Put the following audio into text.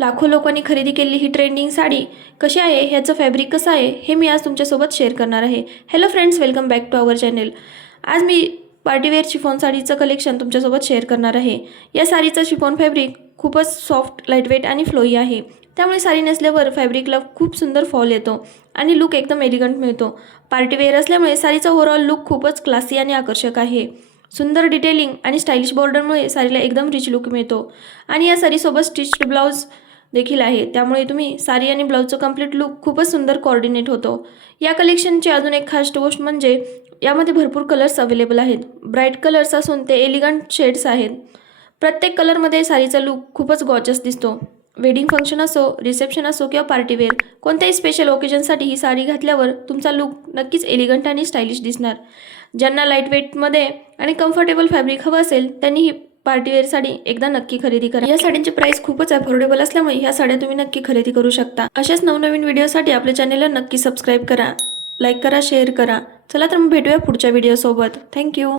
लाखो लोकांनी खरेदी केलेली ही ट्रेंडिंग साडी कशी आहे, ह्याचं फॅब्रिक कसं आहे, हे मी आज तुमच्यासोबत शेअर करणार आहे. Hello friends, welcome back to our channel. आज मी पार्टीवेअर शिफॉन साडीचं कलेक्शन तुमच्यासोबत शेअर करणार आहे. या साडीचं शिफॉन फॅब्रिक खूपच सॉफ्ट, लाईटवेट आणि फ्लोई आहे. त्यामुळे साडी नेसल्यावर फॅब्रिकला खूप सुंदर फॉल येतो आणि लुक एकदम एलिगंट मिळतो. पार्टीवेअर असल्यामुळे साडीचा ओव्हरऑल लुक खूपच क्लासी आणि आकर्षक आहे. सुंदर डिटेलिंग आणि स्टायलिश बॉर्डरमुळे साडीला एकदम रिच लुक मिळतो आणि या साडीसोबत स्टिच्ड ब्लाउज देखील आहे. त्यामुळे तुम्ही साडी आणि ब्लाउजचं कंप्लीट लुक खूपच सुंदर कोऑर्डिनेट होतो. या कलेक्शनची अजून एक खास गोष्ट म्हणजे यामध्ये भरपूर कलर्स अवेलेबल आहेत. ब्राईट कलर्स असून ते एलिगंट शेड्स आहेत. प्रत्येक कलरमध्ये साडीचा लुक खूपच गॉर्जस दिसतो. वेडिंग फंक्शन असो, रिसेप्शन असो किंवा पार्टीवेअर, कोणत्याही स्पेशल ओकेजनसाठी ही साडी घातल्यावर तुमचा लुक नक्कीच एलिगंट आणि स्टायलिश दिसणार. ज्यांना लाईटवेटमध्ये आणि कम्फर्टेबल फॅब्रिक हवं असेल त्यांनी ही पार्टीवेअर साडी एकदा नक्की खरेदी करा. या साडींची प्राइस खूपच अफोर्डेबल असल्यामुळे ह्या साड्या तुम्ही नक्की खरेदी करू शकता. अशाच नवनवीन व्हिडिओसाठी आपल्या चॅनलला नक्की सबस्क्राईब करा, लाईक करा, शेअर करा. चला तर मग भेटूया पुढच्या व्हिडिओसोबत. थँक्यू.